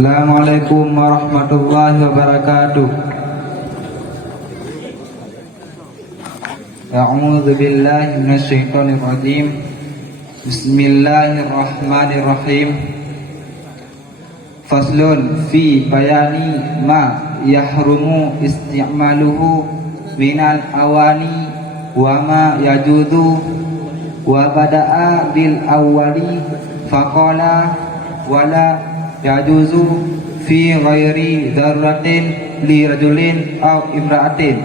Assalamualaikum warahmatullahi wabarakatuh. A'udzu billahi minasyaitonir rajim. Bismillahirrahmanirrahim. Faslun fi bayani ma yahrumu isti'maluhu minal awani wa ma yajuzu wa bada'a bil awwali faqala wala yajuzu fi ghairi dzarratin li rajulin aw imra'atin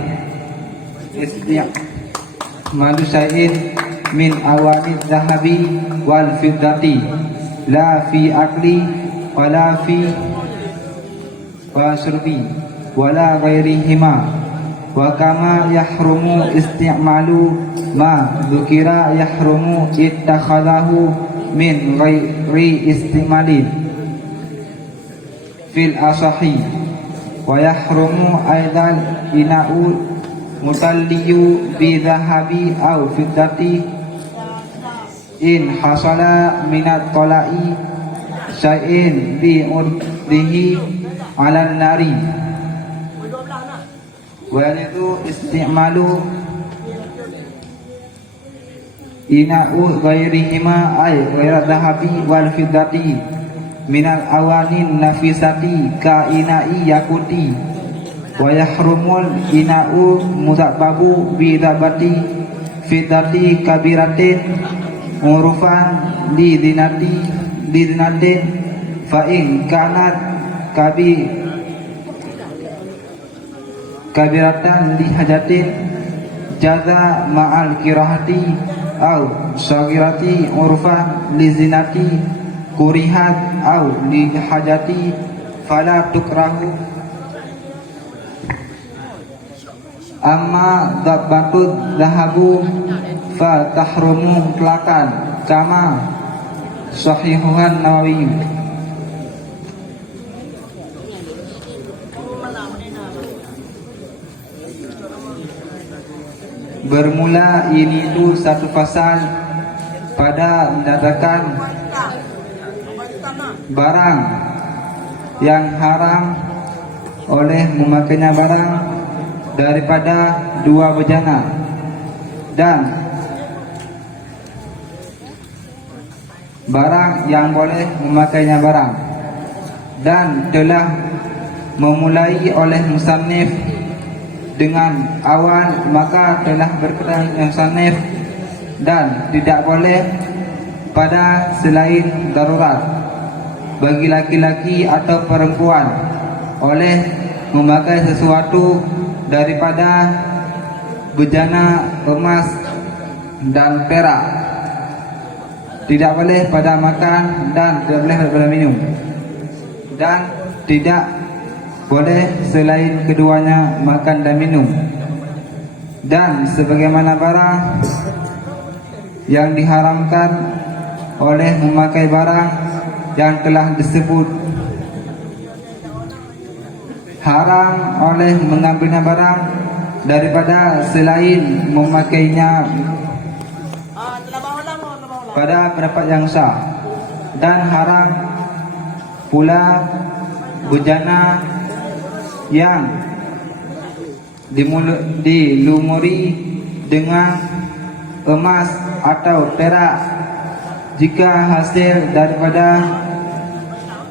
isti'malu syai'in min awani dhahabi wal fiddati la fi akli wala fi wasrubi wala ghairihima wa kama yahrumu isti'malu ma dzukira yahrumu ittakhadahu min ghairi isti'malin fil asahi wa yahrumu aidan ina'ul mutalliyu bi dhahabi aw fiddati in hasala minat tola'i syai'in bi urdihi ala nari wa itu isti'malu ina'u ghairihima ay ghaira dhahabi wal fiddati minal awanin nafisati ka ina'i yakuti wa yahrumul ina'u muzabbabu bidabati fitati kabiratin urufan li dinatin fa in kanat kabiratan li hajatin jaza ma'al kirahati au sagirati urufan li zinati kurihat au li hajati fala tukrahu amma dabbatud dhahabu fa tahrumu mutlaqan kama sahihuhan Nawawi. Bermula ini itu satu pasal pada mendatangkan barang yang haram oleh memakainya barang daripada dua bejana dan barang yang boleh memakainya barang, dan telah memulai oleh musannif dengan awal, maka telah berkata musannif dan tidak boleh pada selain darurat bagi laki-laki atau perempuan oleh memakai sesuatu daripada bejana emas dan perak. Tidak boleh pada makan dan tidak boleh pada minum, dan tidak boleh selain keduanya makan dan minum. Dan sebagaimana barang yang diharamkan oleh memakai barang yang telah disebut haram oleh mengambilnya barang daripada selain memakainya pada pendapat yang sah, dan haram pula bejana yang dilumuri dengan emas atau perak jika hasil daripada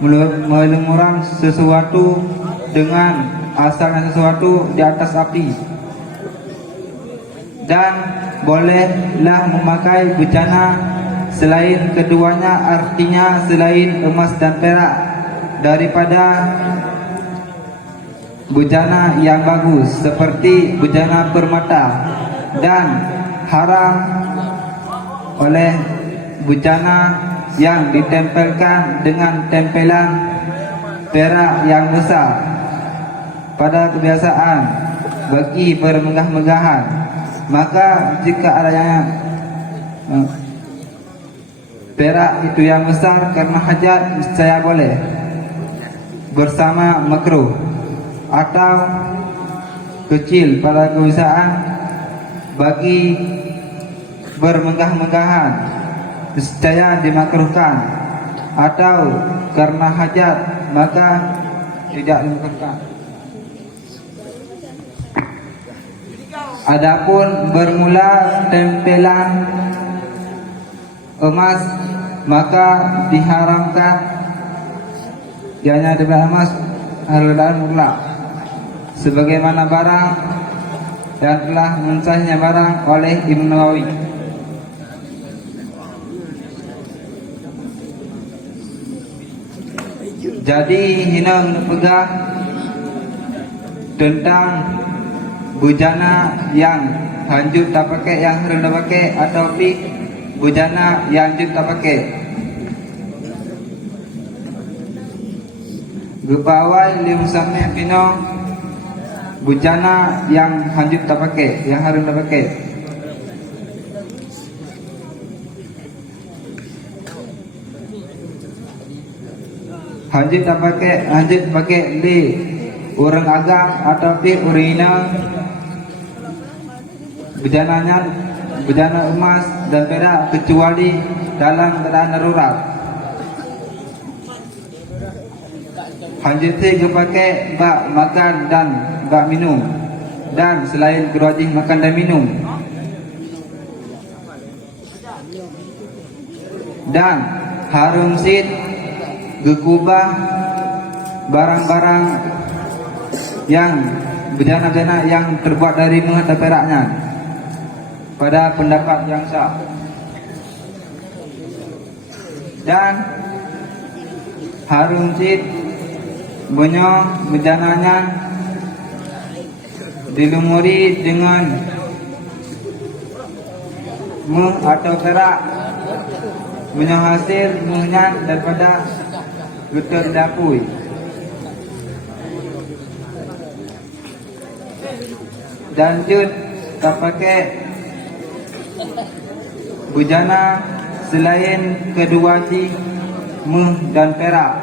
melumuran sesuatu dengan asalnya sesuatu di atas api. Dan bolehlah memakai bejana selain keduanya, artinya selain emas dan perak, daripada bejana yang bagus seperti bejana permata, dan haram oleh bejana yang ditempelkan dengan tempelan perak yang besar pada kebiasaan bagi bermegah-megahan. Maka jika adanya perak itu yang besar karena hajat, niscaya boleh bersama makruh, atau kecil pada kebiasaan bagi bermegah-megahan niscaya dimakruhkan, atau karena hajat maka tidak dimakan. Adapun bermula tempelan emas maka diharamkan ianya tempelan emas halalkan mutlak sebagaimana barang yang telah mensahnya barang oleh Imam Nawawi. Jadi hina pegah tentang bujana yang hanjut tak pakai, yang rendah pakai, atau bujana yang hanjut tak pakai. Gepawai lim samnya pino bujana yang hanjut tak pakai, yang harus tak pakai. Hanjut tak pakai, hanjut pakai li orang agam atau orang ina bujana emas dan perak kecuali dalam keadaan darurat. Hanjut tiga pakai bak makan dan bak minum, dan selain kerajin makan dan minum, dan harum sid gekubah barang-barang yang bejana-bejana yang terbuat dari emas atau peraknya pada pendapat yang sah. Dan harum sid bunyo bejananya dilumuri dengan emas atau perak, bunyo hasil emasnya daripada getah dapui. Dan jut tak pakai bujana selain kedua ji emas dan perak.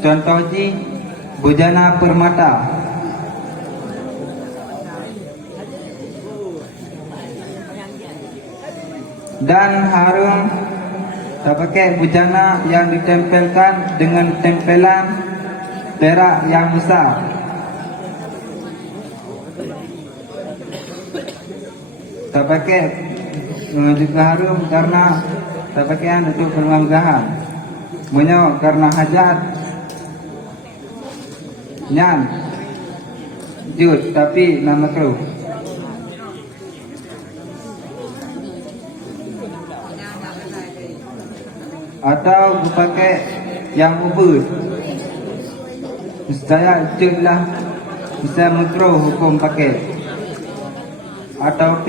Contoh ji bujana permata, dan harum tak pakai bujana yang ditempelkan dengan tempelan perak yang besar. Tak pakai juga harum karena tak pakaian untuk permanggahan. Menyo karena hajat nyan jut tapi nama makruh. Atau pakai yang ubud, saya jutlah bisa makruh hukum pakai. Atau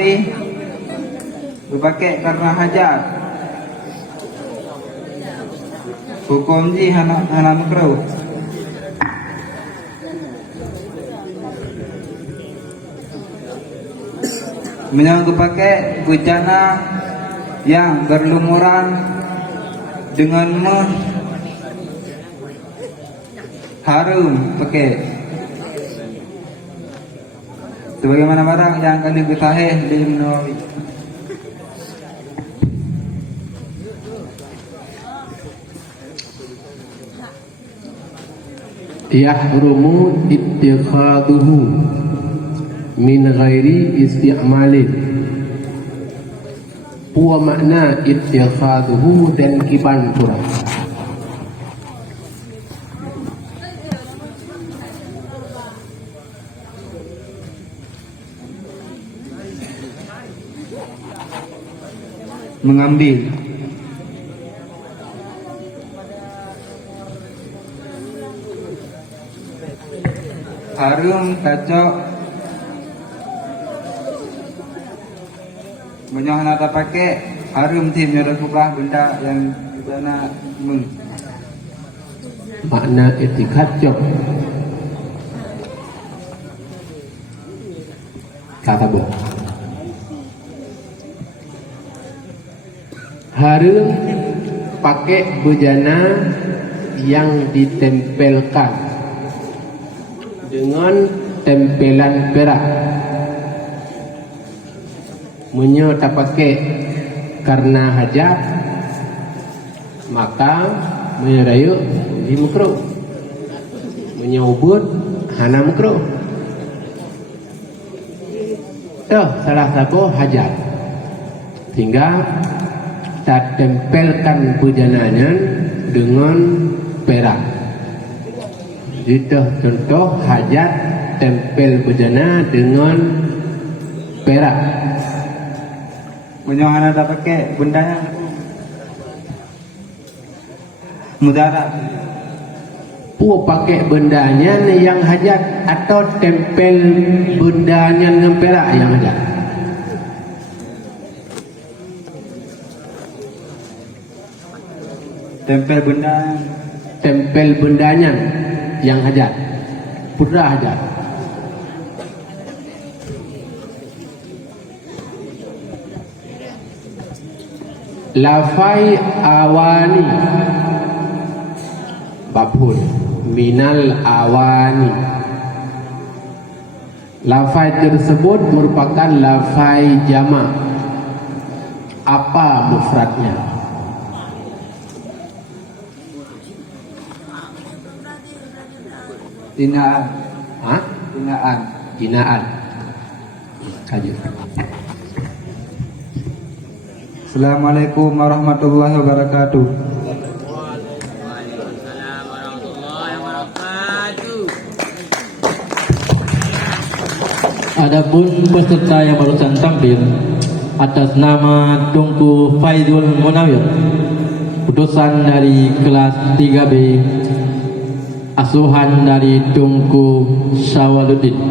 pakai karena hajat, hukum ji hana makruh. Menyangkut pakai bujana yang berlumuran dengan emas harum pakai sebagaimana barang yang kali betahih di Imam Nawawi. Yahrumu ittikhaduhu min ghairi isti'malin. Puwa makna ittikhaduhu dan kiban pura. Mengambil. Harum kacok menyahana tak pakai harum tim nyuruh kubah benda yang benda meng. Makna itikad kata bu harum pakai bejana yang ditempelkan dengan tempelan perak. Menyo tak pakai karena hajat, maka Menyerayu di makruh. Menyebut hana makruh. Salah satu hajat. Tinggal kita tempelkan bujananya dengan perak. Itu contoh hajat tempel bujana dengan perak. Menyohana tak pakai benda yang mudarat. Pu pakai bendanya yang hajat atau tempel bendanya dengan perak yang hajat. Tempel bendanya yang hajat. Putra hajat. Lafai awani babun minal awani. Lafai tersebut merupakan lafai jamak. Apa mufradnya? Inaan. Hah? Inaan. Inaan. Kaji. Assalamualaikum warahmatullahi wabarakatuh. Waalaikumsalam warahmatullahi wabarakatuh. Adapun peserta yang barusan tampil atas nama Tunku Faizul Munawir, utusan dari kelas 3B, asuhan dari Tunku Syawaluddin.